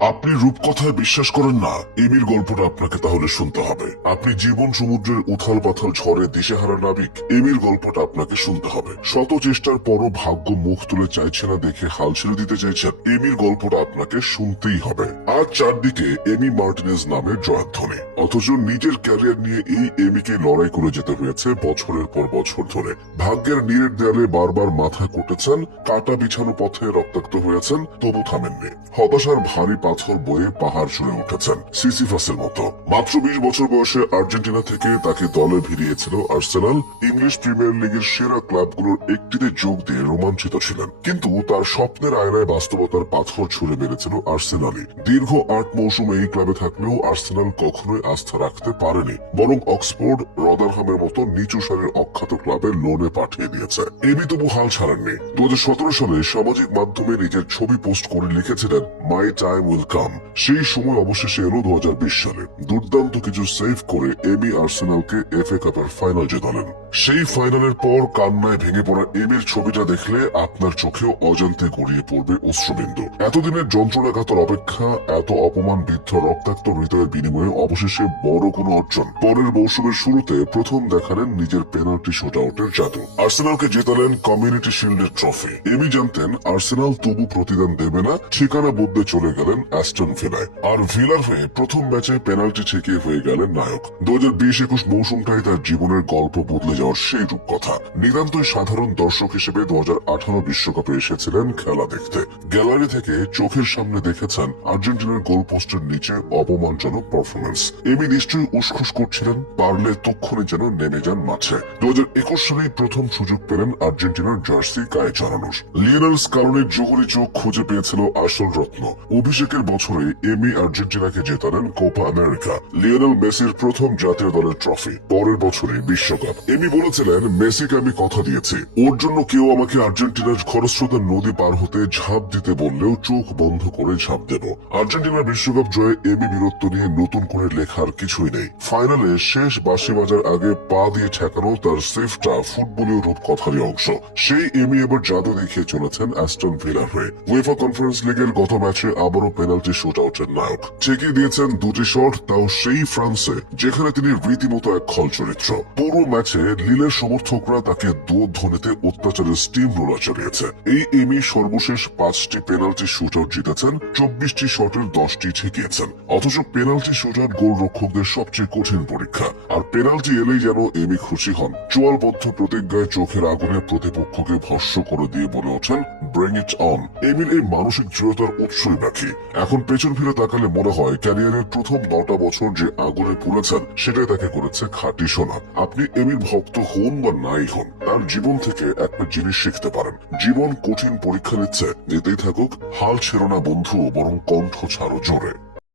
আপনি রূপকথায় বিশ্বাস করেন না? এমির গল্পটা আপনাকে তাহলে শুনতে হবে। আপনি জীবন সমুদ্রের উথাল পাথাল ঝড়ে দিশেহারা নাবিক, এমির গল্পটা আপনাকে শুনতে হবে। শত চেষ্টার পরও ভাগ্য মুখ তুলে চাইছে না দেখে হাল ছেড়ে দিতে চাইছেন, এমির গল্পটা আপনাকে শুনতেই হবে। আজ চারদিকে এমি মার্টিনেজ নামে জয়ধ্বনি, অথচ নিজের ক্যারিয়ার নিয়ে এই এমিকে লড়াই করে যেতে হয়েছে বছরের পর বছর ধরে। ভাগ্যের নীড়ের দেয়ালে বারবার মাথা কুটেছেন, কাটা বিছানো পথে রক্তাক্ত হয়েছেন, তবু থামেননি। হতাশার ভারী পাথর বয়ে পাহাড় চড়ে উঠেছেন সিসিফাসের মতো। মাত্র 20 বছর বয়সে আর্জেন্টিনা থেকে তাকে দলে ভিড়িয়েছিল আর্সেনাল। ইংলিশ প্রিমিয়ার লিগের সেরা ক্লাবগুলোর একটিতে যোগ দিয়ে রোমাঞ্চিত ছিলেন, কিন্তু তার স্বপ্নের আয়নায় বাস্তবতার পাথর ছুড়ে মেরেছিল আর্সেনালই। দীর্ঘ 8 মৌসুম এই ক্লাবে থাকলেও আর্সেনাল কখনোই আস্থা রাখতে পারেনি, বরং অক্সফোর্ড, রদারহামের মতো নিচু সারের অখ্যাত ক্লাবে লোনে পাঠিয়ে দিয়েছে। এমি তবু হাল ছাড়েননি। 2017 সালে সামাজিক মাধ্যমে নিজের ছবি পোস্ট করে লিখেছিলেন, মাই টাইম উইল কাম। সেই সময় অবশেষে এলো 2020 সালে। দুর্দান্ত কিছু সেভ করে এমি আর্সেনালকে এফএ কাপের ফাইনাল জেতালেন। সেই ফাইনালের পর কান্নায় ভেঙে পড়া এমির ছবিটা দেখলে আপনার চোখেও অজান্তে গড়িয়ে পড়বে অশ্রুবিন্দু। এতদিনের যন্ত্রণাকাতর অপেক্ষা, এত অপমান বিদ্ধ রক্তাক্ত হৃদয়ের বিনিময়ে অবশেষে বড় কোনো অর্জন। পরের মৌসুমের শুরুতে প্রথম দেখালেন নিজের পেনাল্টি শুটআউটের জাদু। আর্সেনালকে জেতালেন কমিউনিটি শিল্ডের ট্রফি। এমি জানতেন আর্সেনাল তবু প্রতিদান দেবে না, ঠিকানা বদলে চলে গেলেন অ্যাস্টন ভিলায়। আর ভিলার হয়ে প্রথম ম্যাচে পেনাল্টি ঠেকিয়ে হয়ে গেলেন নায়ক। 2020-21 মৌসুমটাই তার জীবনের গল্প বদলে যাওয়ার সেই রূপকথা। নিতান্তই সাধারণ দর্শক হিসেবে 2018 বিশ্বকাপে এসেছিলেন খেলা দেখতে। গ্যালারি থেকে চোখের সামনে দেখেছেন আর্জেন্টিনার গোল পোস্টের নিচে অপমানজনক পারফরমেন্স। এমি নিশ্চয়ই উসখুস করছিলেন, পারলে তক্ষণে যেন নেমে যান মাঠে। 2021 সালেই প্রথম সুযোগ পেলেন আর্জেন্টিনার জার্সি গায়ে জড়ানোর। লিওনেল স্কালোনির জোহরি চোখ খুঁজে পেয়েছিল আসল রত্ন। অভিষেকের বছরে এমি আর্জেন্টিনাকে জেতালেন কোপা আমেরিকা, লিওনেল মেসির প্রথম জাতীয় দলের ট্রফি। পরের বছরে বিশ্বকাপ। এমি বলেছিলেন, মেসিকে আমি কথা দিয়েছি, ওর জন্য কেউ আমাকে আর্জেন্টিনার খরস্রোতা নদী পার হতে ঝাঁপ দিতে বললেও চোখ বন্ধ করে ঝাঁপ দেব। আর্জেন্টিনার বিশ্বকাপ জয়ে এমি বীরত্ব নিয়ে নতুন করে লেখার কিছুই নেই। ফাইনালে শেষ বাঁশি বাজার আগে পা দিয়ে ঠেকানো তার সেফটা ফুটবলীয় রূপকথারই অংশ। সেই এমি এবার জাদু দেখিয়ে চলেছেন অ্যাস্টন ভিলার হয়ে। উয়েফা কনফারেন্স লিগের গত ম্যাচে আবারও পেনাল্টি শুটআউটের নায়ক। ঠেকিয়ে দিয়েছেন দুটি শট, তাও সেই ফ্রান্সে, যেখানে তিনি রীতিমতো এক খল চরিত্র। পুরো ম্যাচে লিলের সমর্থকরা তাকে দুধ্বনিতে অত্যাচারের স্টিম রোলার চালিয়েছে। এই এমি সর্বশেষ 5টি পেনাল্টি শুটআউট জিতেছেন, 24টি শটের 10টি ঠেকিয়েছেন। অথচ পেনাল্টি শুটআউট গোলরক্ষকদের সবচেয়ে কঠিন পরীক্ষা। আর পেনাল্টি এলেই যেন এমি খুশি হন। চোয়ালবদ্ধ প্রতিজ্ঞায় চোখের আগুনে প্রতিপক্ষকে ভস্য করে দিয়ে বলে ওঠেন, ব্রিং ইট অন। এমির এই মানসিক দৃঢ়তার উৎসই বাকি। এখন পেছন ফিরে তাকালে মনে হয় ক্যারিয়ারের প্রথম 9টা বছর যে আগুনে পুড়েছেন, সেটাই তাকে করেছে খাঁটি সোনা। আপনি এমির ভক্ত হন বা নাই হন, তার জীবন থেকে একটা জিনিস শিখতে পারেন। জীবন কঠিন পরীক্ষা নিচ্ছে, যেতেই থাকুক, হাল ছেড়ো না বন্ধু, বরং কণ্ঠ ছাড়ো জোরে।